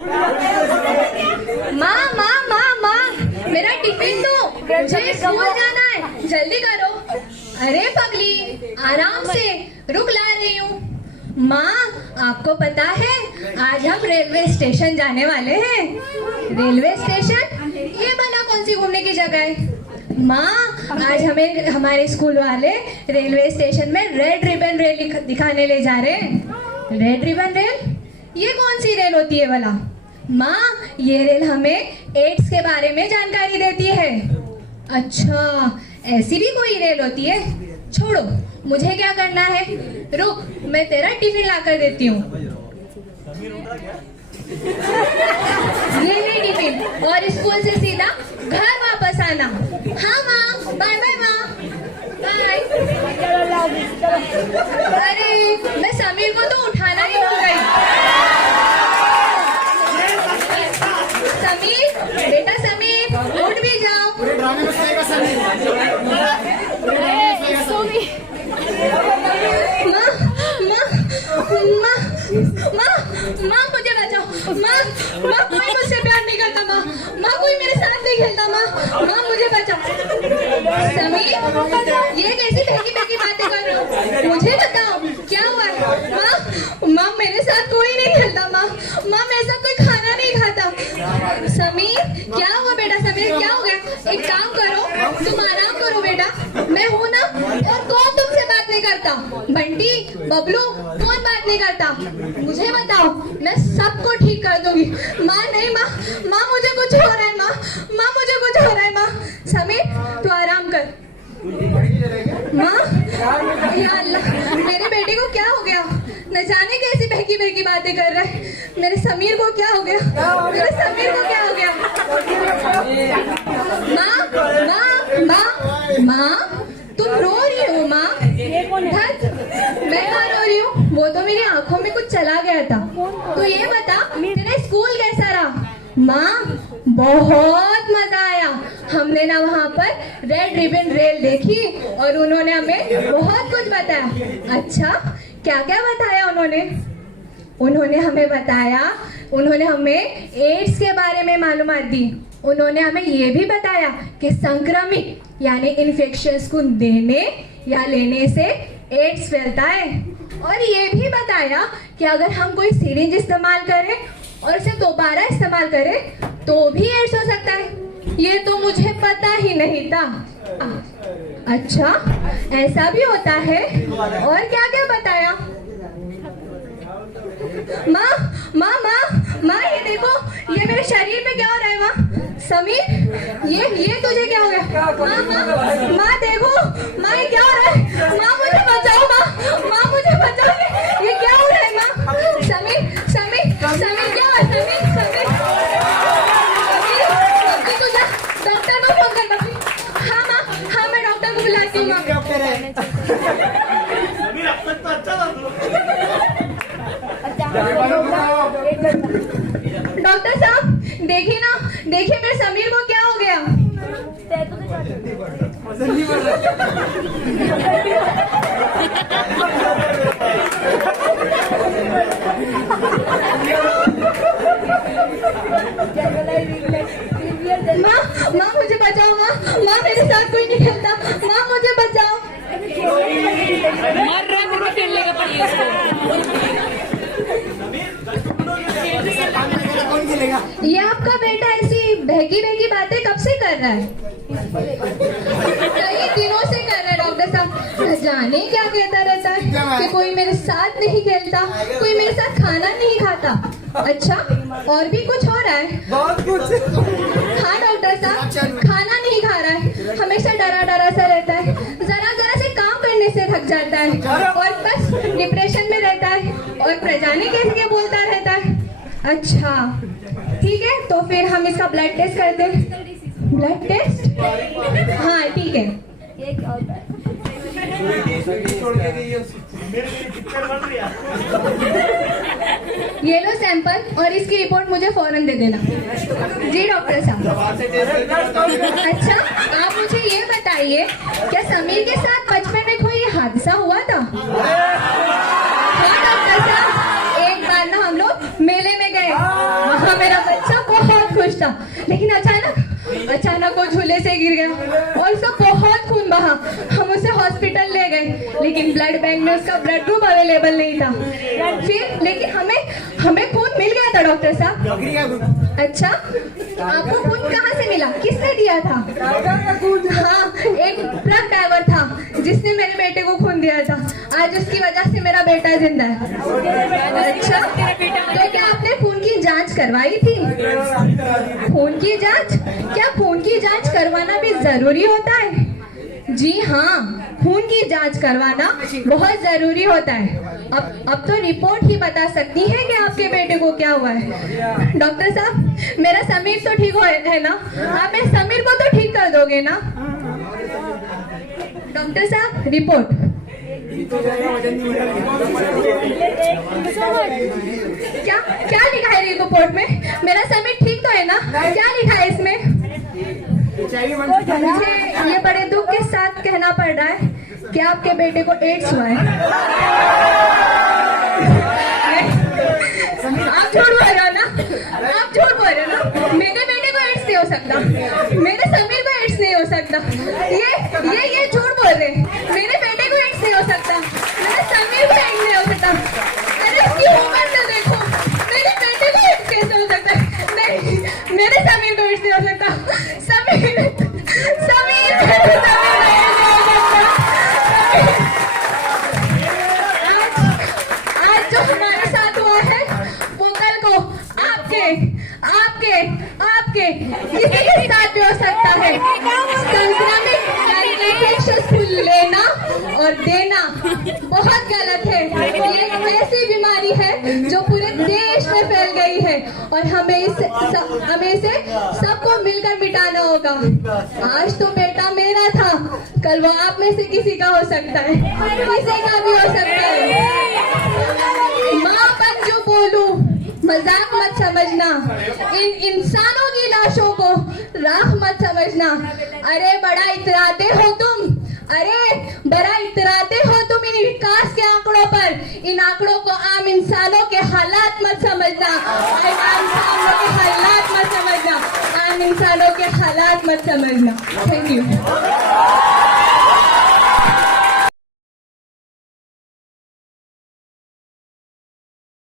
माँ माँ माँ माँ, मेरा टिफिन दो, मुझे स्कूल जाना है, जल्दी करो। अरे पगली, आराम से, रुक ला रही हूँ। माँ, आपको पता है आज हम रेलवे स्टेशन जाने वाले हैं। Railway station? ये भला कौन सी घूमने की जगह है? माँ, आज हमें हमारे स्कूल वाले रेलवे स्टेशन में रेड रिबन रेल दिखाने ले जा रहे हैं। Red ribbon rail? ये कौन सी रेल होती है भला? माँ, ये रेल हमें एड्स के बारे में जानकारी देती है। अच्छा, ऐसी भी कोई रेल होती है? छोड़ो, मुझे क्या करना है, रुक, मैं तेरा टिफिन ला कर देती हूँ। ये है टिफिन, और स्कूल से सीधा घर वापस आना। हाँ माँ, बाय बाय माँ, बाय। अरे, मैं समीर को तो उठाना ही भूल गई। समीर, बेटा समीर, उठ भी जाओ। पूरे ड्रामे में सोएगा समीर। माँ मुझे बचाओ। माँ कोई मुझसे प्यार नहीं करता। माँ कोई मेरे साथ नहीं खेलता। माँ मुझे बचाओ। समीर, ये कैसी बहकी बहकी बातें कर रहे हो? मुझे बताओ क्या हुआ है? माँ मेरे साथ कोई नहीं खेलता। माँ मेरे साथ कोई खाना नहीं खाता। समीर, क्या हुआ बेटा? समीर, क्या हो गया? एक काम करो, तुम आराम करो बेटा, मैं हूँ ना। और कौन तुमसे बात नहीं करता? बंटी, बबलू, कौन बात नहीं करता? मुझे बताओ, मैं सबको ठीक कर दूंगी। माँ नहीं, माँ मुझे कुछ हो रहा है। माँ मुझे कुछ हो रहा है। माँ, समीर तू आराम कर। माँ, या अल्लाह, मेरे बेटे को क्या हो गया? न जाने कैसी बहकी बहकी बातें कर रहा है। मेरे समीर को क्या हो गया? मेरे समीर को क्या हो गया? माँ, तुम रो रही हो? माँ, मैं कहाँ रो रही हूँ? वो तो मेरी आंखों में कुछ चला गया था। तो ये बता, तेरा स्कूल कैसा रहा? माँ, बहुत मजा आया। हमने ना वहाँ पर रेड रिबन रेल देखी और उन्होंने हमें बहुत कुछ बताया। अच्छा, क्या क्या बताया उन्होंने? उन्होंने हमें एड्स के बारे में मालूमात दी। उन्होंने हमें ये भी बताया कि संक्रमित यानी इन्फेक्शंस को देने या लेने से एड्स फैलता है। और ये भी बताया कि अगर हम कोई सिरिंज इस्तेमाल करें और उसे दोबारा इस्तेमाल करें तो भी एड्स हो सकता है। ये तो मुझे पता ही नहीं था। अच्छा, ऐसा भी होता है? और क्या क्या बताया? माँ, ये देखो, ये मेरे शरीर पे क्या हो रहा है? माँ, समीर, ये तुझे क्या हो गया? माँ देखो, माँ ये क्या हो रहा है? माँ मुझे बचाओ। माँ मुझे बचाओ, ये क्या हो रहा है? माँ, समीर क्या हुआ? समीर, तू जा डॉक्टर को फोन कर। हाँ, मैं डॉक्टर को बुलाती हूँ। डॉक्टर साहब, देखिए मेरे समीर को क्या हो गया? माँ मुझे बचाओ। माँ मेरे साथ कोई नहीं खेलता। माँ मुझे बचाओ। मर रहा है, खेलने का पड़ी ये आपका बेटा ऐसी बहकी बहकी बातें कब से कर रहा है? कई दिनों से कर रहा है डॉक्टर साहब। न जाने क्या कहता रहता है कि कोई मेरे साथ नहीं खेलता, कोई मेरे साथ खाना नहीं खाता। अच्छा, और भी कुछ हो रहा है? बहुत कुछ। हाँ डॉक्टर साहब, खाना नहीं खा रहा है, हमेशा डरा सा रहता है, जरा से काम करने से थक जाता है और बस डिप्रेशन में रहता है और प्रजाने कैसे बोलता रहता है। अच्छा, ठीक है, तो फिर हम इसका ब्लड टेस्ट करते हैं। Blood test? हाँ ठीक है। ये लो सैंपल और इसकी रिपोर्ट मुझे फौरन दे देना। जी डॉक्टर साहब। अच्छा, आप मुझे ये बताइए, क्या समीर के साथ बचपन में कोई हादसा हुआ था? हाँ डॉक्टर साहब, एक बार ना हम लोग मेले में गए, वहाँ लेकिन ब्लड बैंक में उसका ब्लड ग्रुप अवेलेबल नहीं था। फिर लेकिन हमें खून मिल गया था डॉक्टर साहब। बकरी का दूध। अच्छा, आपको खून कहाँ से मिला, किसने दिया था? हाँ, एक ट्रक ड्राइवर था जिसने मेरे बेटे को खून दिया था। आज उसकी वजह से मेरा बेटा जिंदा है। अच्छा, तो क्या आपने खून की जांच करवाई थी? खून की जांच? क्या खून की जांच करवाना भी जरूरी होता है? जी हाँ, खून की जांच करवाना बहुत जरूरी होता है। अब तो रिपोर्ट ही बता सकती है कि आपके बेटे को क्या हुआ है। डॉक्टर साहब, मेरा समीर तो ठीक है ना? आप मेरे समीर को तो ठीक कर दोगे ना? डॉक्टर साहब, रिपोर्ट। क्या लिखा है रिपोर्ट में? मेरा समीर ठीक तो है ना? क्या लिखा है इसमें? मुझे ये बड़े दुख के साथ कहना पड़ रहा है कि आपके बेटे को एड्स हुआ है। आप झूठ बोल रहे हो ना? आप झूठ बोल रहे हो ना? मेरे बेटे को एड्स नहीं हो सकता, मेरे समीर को एड्स नहीं हो सकता। ये झूठ बोल रहे हैं। मेरे बेटे को एड्स नहीं हो सकता, मेरे समीर को एड्स नहीं हो सकता। अरे उसकी उम्र तो देखो, मेरे बेटे को एड्स कैसे हो सकता है? नहीं, मेरे समीर को एड्स नहीं हो सकता। आज जो हमारे साथ हुआ है वो कल को आपके किसी के साथ भी हो सकता है। संक्रमित यानी इन्फेक्शस फूल लेना और देना बहुत गलत है। ये एक ऐसी बीमारी है जो पूरे देश में फैल गई है और हमें इसे सबको मिलकर मिटाना होगा। आज तो बेटा मेरा था, कल वो आप में से किसी का हो सकता है, किसी का भी हो सकता है। माँ बन जो बोलूं, मजाक मत समझना। इन इंसानों की लाशों को राख मत समझना। अरे बड़ा इतराते हो तुम, इन विकास के आंकड़ों पर। इन आंकड़ों को आम इंसानों के हालात मत समझना। आम इंसानों के हालात मत समझना। Thank you.